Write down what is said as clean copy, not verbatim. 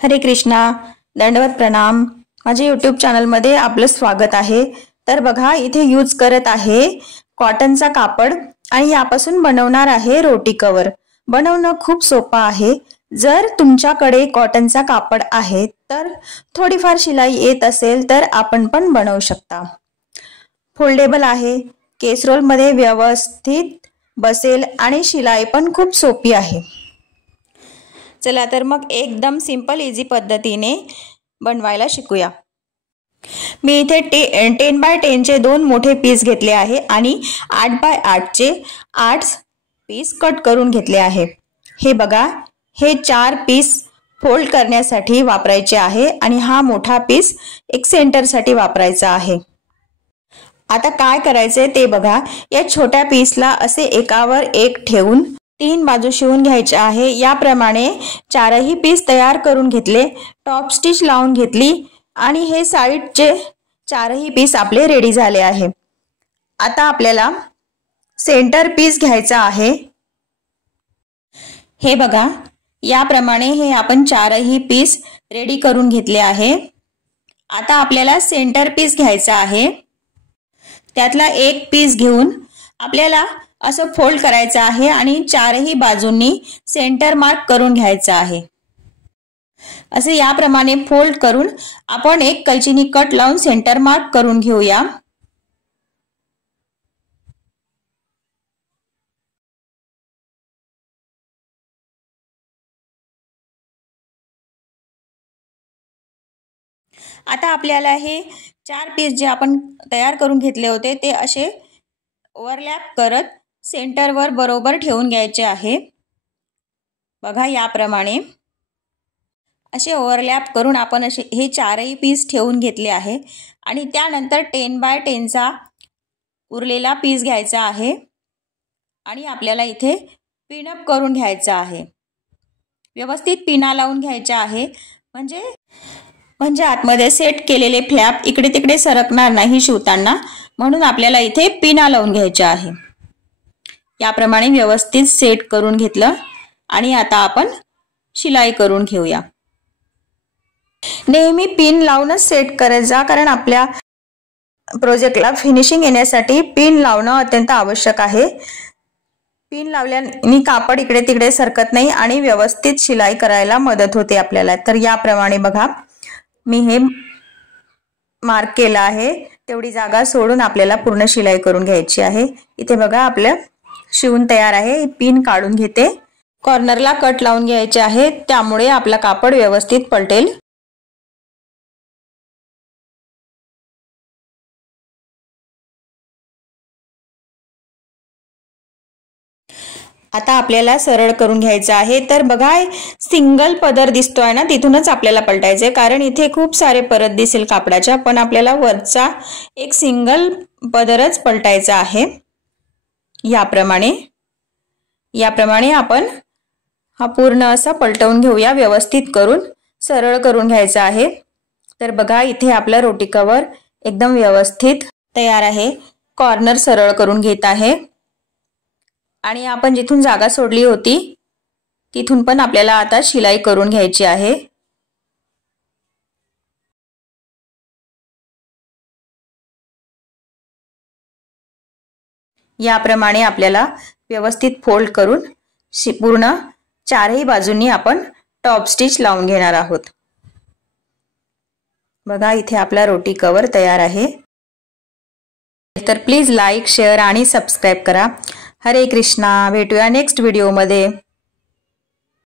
हरे कृष्णा, दंडवत प्रणाम। माझे यूट्यूब चॅनलमध्ये आपलं स्वागत आहे। तर बघा, इथे यूज करत आहे कॉटनचा कापड आणि यापासून बनवणार आहे रोटी कवर। बनवणं खूप सोपं आहे। जर तुमच्याकडे कॉटनचा कापड आहे तर थोडीफार शिलाई येत असेल तर आपण पण बनवू शकता। फोल्डेबल आहे, केसरोल मध्ये व्यवस्थित बसेल आणि शिलाई पण खूप सोपी आहे। चला तर मग एकदम सिंपल इझी पद्धतीने बनवायला शिकूया। मी इथे 10 बाय 10 चे दोन मोठे पीस घेतले आहे आणि 8 बाय 8 चे 8 पीस कट करून घेतले आहे। हे बघा, हे 4 पीस फोल्ड करण्यासाठी वापरायचे आहे आणि हा मोठा पीस एक सेंटर साठी वापरायचा आहे। आता काय करायचे ते बघा, या छोट्या पीसला असे एकावर एक ठेवून 3 बाजू शिवून घ्यायचे आहे। याप्रमाणे चारही पीस तयार करून घेतले, टॉप स्टिच लावून घेतली आणि हे साइडचे चारही पीस आपले रेडी झाले आहे। आता आपल्याला सेंटर पीस घ्यायचा आहे। हे बघा, याप्रमाणे हे आपण चारही पीस रेडी करून घेतले आहे। आता आपल्याला सेंटर पीस घ्यायचा आहे। त्यातला एक पीस घेऊन आपल्याला असं फोल्ड करायचं आहे आणि चारही बाजूंनी सेंटर मार्क करून घ्यायचा आहे। असे याप्रमाणे फोल्ड करून आपण एक कैचीनी कट लावून सेंटर मार्क करून घेऊया। आता आपल्याला हे 4 पीस जे आपण तयार करून घेतले होते ते असे ओव्हरलॅप करत सेंटरवर बरोबर ठेवून घ्यायचे आहे। बघा, याप्रमाणे असे ओव्हरलॅप करून आपण असे हे चारही पीस ठेवून घेतले आहे आणि त्यानंतर 10 बाय 10 चा उरलेला पीस घ्यायचा आहे आणि आपल्याला इथे पिन अप करून घ्यायचा आहे। व्यवस्थित पिना लावून घ्यायचा आहे, म्हणजे आतमध्ये सेट केलेले फ्लॅप इकडे तिकडे सरकणार नाही शिवताना, म्हणून आपल्याला इथे पिना लावून घ्यायचा आहे। याप्रमाणे व्यवस्थित सेट करून घेतलं आणि आता आपण शिलाई करून घेऊया। नेहमी पिन लावूनच सेट करायचा, कारण आपल्या प्रोजेक्टला फिनिशिंग येण्यासाठी पिन लावणं अत्यंत आवश्यक आहे। पिन लावल्याने कापड इकडे तिकडे सरकत नाही आणि व्यवस्थित शिलाई करायला मदत होते आपल्याला। तर याप्रमाणे बघा, मी हे मार्क केला आहे, तेवढी जागा सोडून आपल्याला पूर्ण शिलाई करून घ्यायची आहे। इथे बघा, आपलं शिवून तयार आहे। पिन काढून घेते, कॉर्नरला कट लावून घ्यायचे आहे, त्यामुळे आपला कापड व्यवस्थित पलटेल। आता आपल्याला सरळ करून घ्यायचं आहे। तर बघा, सिंगल पदर दिसतोय ना, तिथूनच आपल्याला पलटायचे, कारण इथे खूप सारे परत दिसेल कापडाच्या, पण आपल्याला वरचा एक सिंगल पदरच पलटायचा आहे। याप्रमाणे आपण हा पूर्ण असा पलटवून घेऊया, व्यवस्थित करून सरळ करून घ्यायचा आहे। तर बघा, इथे आपला रोटी कवर एकदम व्यवस्थित तयार आहे। कॉर्नर सरळ करून घेत आहे आणि आपण जिथून जागा सोडली होती तिथून पण आपल्याला आता शिलाई करून घ्यायची आहे। याप्रमाणे आपल्याला व्यवस्थित फोल्ड करून पूर्ण चारही बाजूंनी आपण टॉप स्टिच लावून घेणार आहोत। बघा, इथे आपला रोटी कवर तयार आहे। तर प्लीज लाईक, शेअर आणि सबस्क्राइब करा। हरे कृष्णा, भेटूया नेक्स्ट व्हिडिओ मध्ये।